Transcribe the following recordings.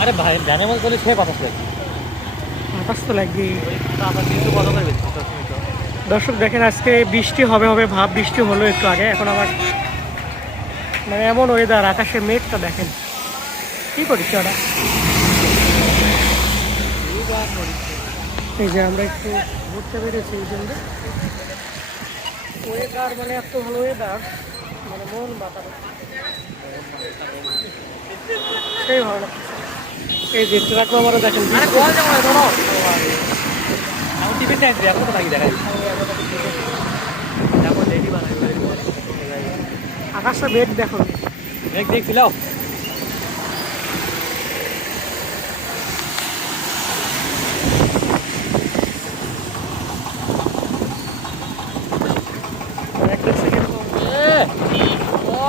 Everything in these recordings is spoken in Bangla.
আরে ভাই ভ্যানের মধ্যে চলে সে বাতাস লাগবে। বাতাস তো লাগবে। আবার কিন্তু কত করবে? দর্শক দেখেন আজকে বৃষ্টি হবে হবে ভাব, বৃষ্টি হলো একটু আগে, এখন আবার মানে এমন ওয়েদার, আকাশে মেঘটা দেখেন কি করিস ওরা। এই যে আমরা একটু ঘুরতে বেরিয়েছি এই জন্য, ওয়েদার মানে এত ভালো ওয়েদার, মানে মন বাতাবে সেই ভালো লাগছে। এই যে ট্রাক মামারা দেখেন আরে বল যাবো না ধরো। আমি টিভিতে আসছি এখন তো থাকি দেখাই। যাবো রেডি বানাই। আকাশটা মেঘ দেখুন। মেঘ দেখছিল? একটা সেকেন্ড ও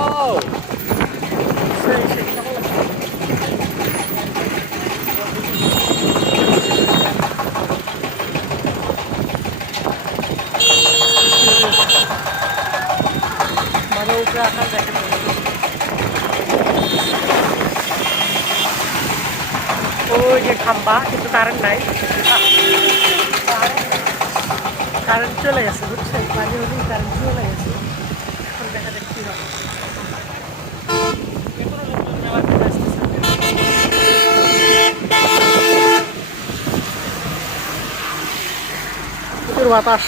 মানে উপরে আকাশ দেখেন। ওই যে খাম্বা, কিন্তু কারেন্ট নাই, কারেন্ট চলে গেছে বুঝছেন, পানি হলেই কারেন্ট চলে গেছে। এখন দেখা যাক কি হবে। এখনো লোকজন মেলা ঘুরে আসতেছে। প্রচুর বাতাস।